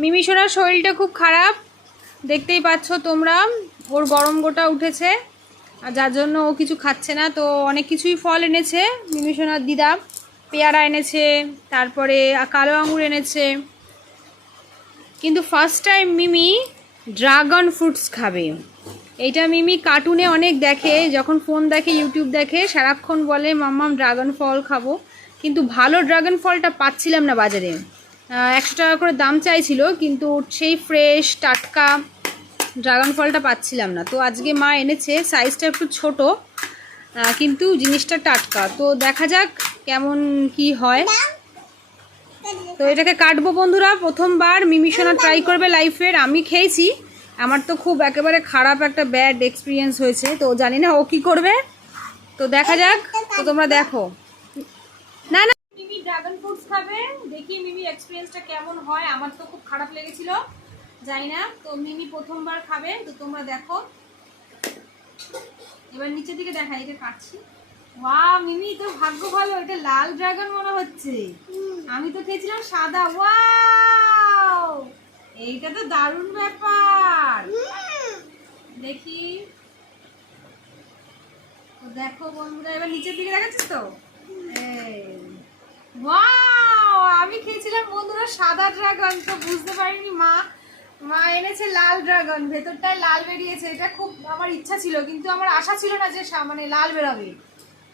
মিমি সোনার শরীরটা খুব খারাপ। দেখতেই পাচ্ছ তোমরা, ওর গরম গোটা উঠেছে। আর যার জন্য ও কিছু খাচ্ছে না, তো অনেক কিছুই ফল এনেছে। মিমি সোনার দিদা পেয়ারা এনেছে, তারপরে কালো আঙুর এনেছে। কিন্তু first time Mimi dragon fruits খাবে। এইটা মিমি কার্টুনে অনেক দেখে, যখন ফোন দেখে ইউটিউব দেখে, সারাক্ষণ বলে, মাম্মাম ড্রাগন ফল খাব। কিন্তু ভালো ড্রাগন ফলটা পাচ্ছিলাম না বাজারে। একশো টাকা করে দাম চাইছিল, কিন্তু সেই ফ্রেশ টাটকা ড্রাগন ফলটা পাচ্ছিলাম না। তো আজকে মা এনেছে সাইজটা একটু ছোট কিন্তু জিনিসটা টাটকা। তো দেখা যাক কেমন কি হয়। তো এটাকে কাটবো বন্ধুরা, প্রথমবার। মিমিশোনা ট্রাই করবে লাইফের আমি খেয়েছি। আমার তো খুব একেবারে খারাপ একটা ব্যাড এক্সপিরিয়েন্স হয়েছে। তো জানি না ও কি করবে। তো দেখা যাক। তো তোমরা দেখো। না না। ড্রাগন ফ্রুটস খাবে। দেখি মিমির এক্সপিরিয়েন্সটা কেমন হয়। আমার তো খুব খারাপ লেগেছিল। জানি না। তো মিমি প্রথমবার খাবে। তো তোমরা দেখো। এবার নিচের দিকে দেখা এটা কাটছি। ওয়া মিমি, তো ভাগ্য ভালো। এটা লাল ড্রাগন মনে হচ্ছে। আমি তো খেয়েছিলাম সাদা। ওয়াও! এইটা তো দারুণ ব্যাপার। দেখি। দেখো বন্ধুরা, এবার নিচের দিকে দেখাচ্ছিস তো? খেয়েছিলাম বন্ধুরা সাদা ড্রাগন, তো বুঝতে পারিনি মা। মা এনেছে লাল ড্রাগন, ভেতরটায় লাল বেরিয়েছে। এটা খুব আমার ইচ্ছা ছিল, কিন্তু আমার আশা ছিল না যে মানে লাল বেরাবে।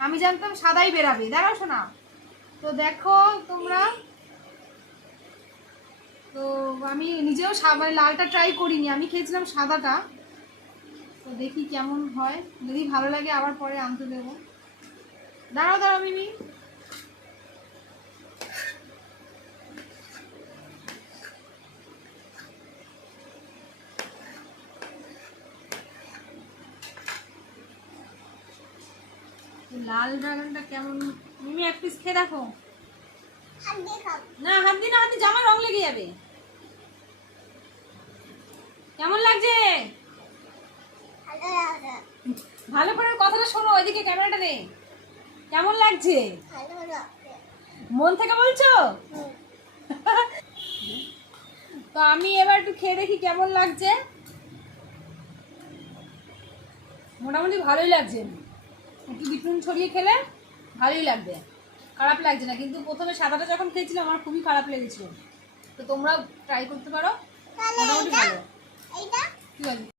আমি জানতাম সাদাই বেরাবে। দেখাও শোনা তো দেখো তোমরা। তো আমি নিজেও মানে লালটা ট্রাই করিনি। আমি খেয়েছিলাম সাদাটা। তো দেখি কেমন হয়। যদি ভালো লাগে আবার পরে আনতে দেবো। দাঁড়াও দাঁড়াও, মিমি। লাল ড্রাগনটা কেমন? মিমি এক পিস খেয়ে দেখো। না হাত দিয়ে না হাত দিয়ে জামা রং লেগে যাবে। কেমন লাগছে? ভালো করে কথাটা শোনো ওইদিকে ক্যামেরাটা দে। কেমন লাগছে? মন থেকে বলছো? তো আমি এবার একটু খেয়ে দেখি কেমন লাগছে। মোটামুটি ভালোই লাগছে। একটু বিটুন ছড়িয়ে খেলে ভালোই লাগবে। খারাপ লাগছে না কিন্তু প্রথমে সাদাটা যখন খেয়েছিলাম আমার খুবই খারাপ লেগেছিল। তো তোমরাও ট্রাই করতে পারো। মোটামুটি ভালো। কি বলি